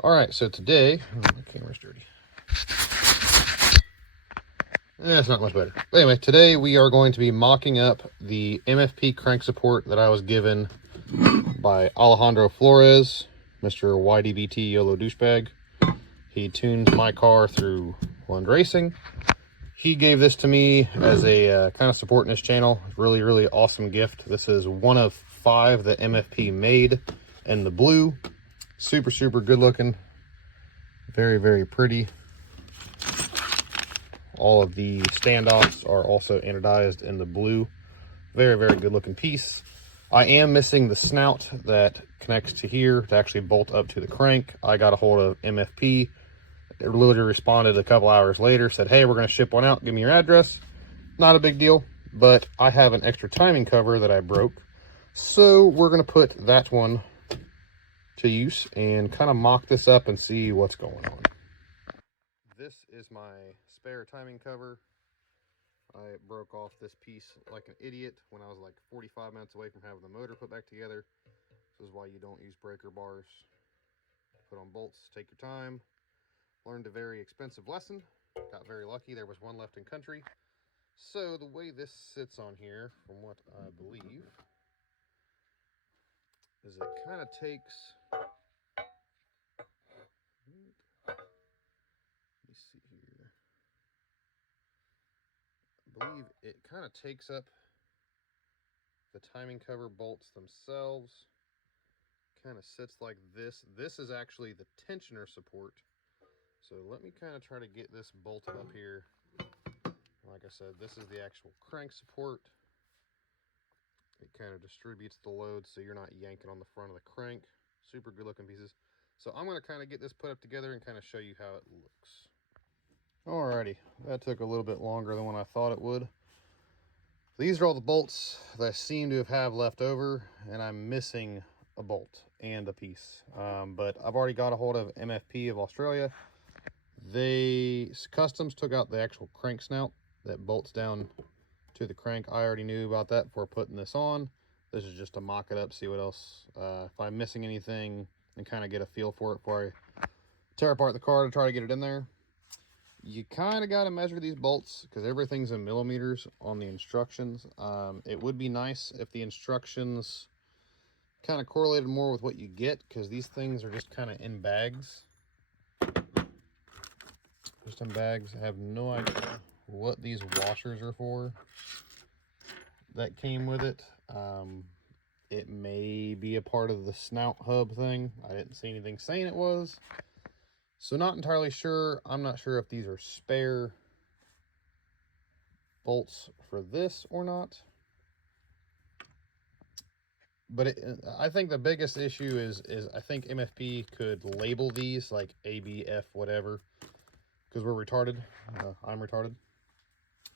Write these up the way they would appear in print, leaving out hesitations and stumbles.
All right, so today, my camera's dirty. It's not much better. But anyway, today we are going to be mocking up the MFP crank support that I was given by Alejandro Flores, Mr. YDBT YOLO douchebag. He tuned my car through Lund Racing. He gave this to me as a kind of support in his channel. Really, really awesome gift. This is one of 5 that MFP made in the blue. Super, super good looking. Very, very pretty. All of the standoffs are also anodized in the blue. Very, very good looking piece. I am missing the snout that connects to here to actually bolt up to the crank. I got a hold of MFP. It literally responded a couple hours later, said, hey, we're going to ship one out. Give me your address. Not a big deal, but I have an extra timing cover that I broke. So we're going to put that one to use and kind of mock this up and see what's going on. This is my spare timing cover. I broke off this piece like an idiot when I was like 45 minutes away from having the motor put back together. This is why you don't use breaker bars. Put on bolts, take your time. Learned a very expensive lesson. Got very lucky, there was one left in country. So the way this sits on here, from what I believe, is it kind of takes... Let me see here. I believe it kind of takes up the timing cover bolts themselves. Kind of sits like this. This is actually the tensioner support. So let me kind of try to get this bolted up here. Like I said, this is the actual crank support. It kind of distributes the load so you're not yanking on the front of the crank. Super good looking pieces. So I'm going to kind of get this put up together and kind of show you how it looks. Alrighty, that took a little bit longer than what I thought it would. These are all the bolts that I seem to have left over, and I'm missing a bolt and a piece. But I've already got a hold of MFP of Australia. Customs took out the actual crank snout that bolts down to the crank. I already knew about that before putting this on. This is just to mock it up, see what else, if I'm missing anything, and kind of get a feel for it before I tear apart the car to try to get it in there. You kind of got to measure these bolts because everything's in millimeters on the instructions. It would be nice if the instructions kind of correlated more with what you get, because these things are just kind of in bags. Just in bags. I have no idea what these washers are for that came with it. It may be a part of the snout hub thing. I didn't see anything saying it was. So not entirely sure. I'm not sure if these are spare bolts for this or not. But I think the biggest issue is I think MFP could label these like A, B, F, whatever, because we're retarded. I'm retarded.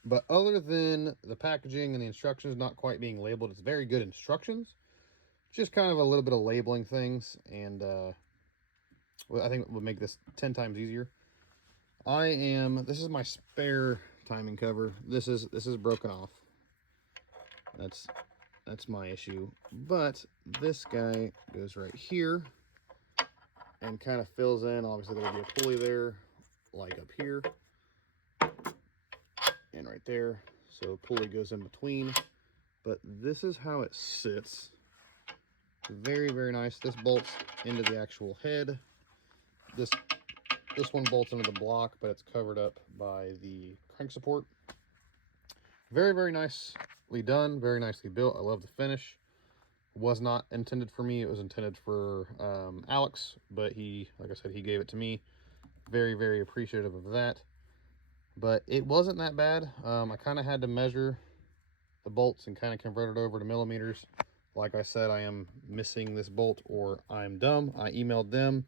But other than the packaging and the instructions not quite being labeled, it's very good instructions. Just kind of a little bit of labeling things, and I think it would make this 10 times easier. This is my spare timing cover. This is broken off. That's my issue. But this guy goes right here and kind of fills in. Obviously there would be a pulley there, like up here and right there. So pulley goes in between. But this is how it sits. Very, very nice. This bolts into the actual head. This one bolts into the block, but it's covered up by the crank support. Very, very nicely done. Very nicely built. I love the finish. Was not intended for me. It was intended for Alex, but like I said, he gave it to me. Very, very appreciative of that. But it wasn't that bad. I kind of had to measure the bolts and kind of convert it over to millimeters. Like I said, I am missing this bolt, or I'm dumb. I emailed them.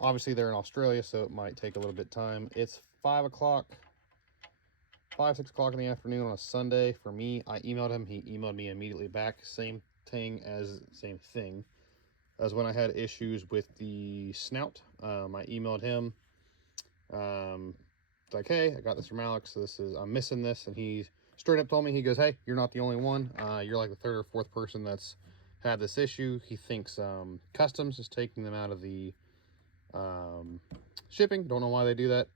Obviously, they're in Australia, so it might take a little bit of time. It's 5 o'clock, 6 o'clock in the afternoon on a Sunday for me. I emailed him. He emailed me immediately back. Same thing as when I had issues with the snout. I emailed him. Like, hey, I got this from Alex. I'm missing this, and he straight up told me, he goes, hey, you're not the only one. You're like the 3rd or 4th person that's had this issue. He thinks Customs is taking them out of the shipping. Don't know why they do that.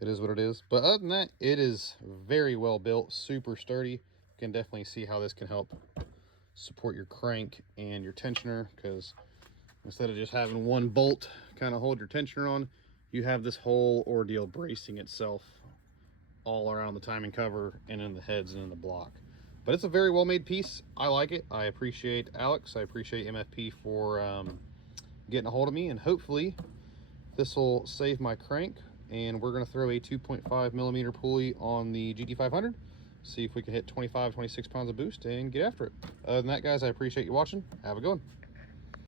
It is what it is. But other than that, it is very well built, super sturdy. You can definitely see how this can help support your crank and your tensioner, because instead of just having one bolt kind of hold your tensioner on, you have this whole ordeal bracing itself all around the timing cover and in the heads and in the block. But it's a very well made piece. I like it. I appreciate Alex. I appreciate MFP for getting a hold of me, and hopefully this will save my crank. And we're going to throw a 2.5 millimeter pulley on the GT500, see if we can hit 25, 26 pounds of boost and get after it. Other than that, guys, I appreciate you watching. Have a good one.